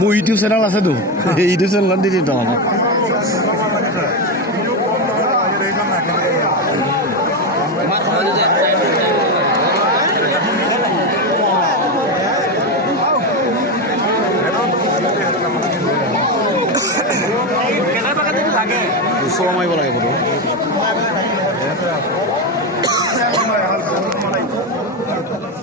মোৰ YouTube channel আছেতো YouTube চেনেলত দি দিম তোমাক ওচৰ মাৰিব লাগে বোলো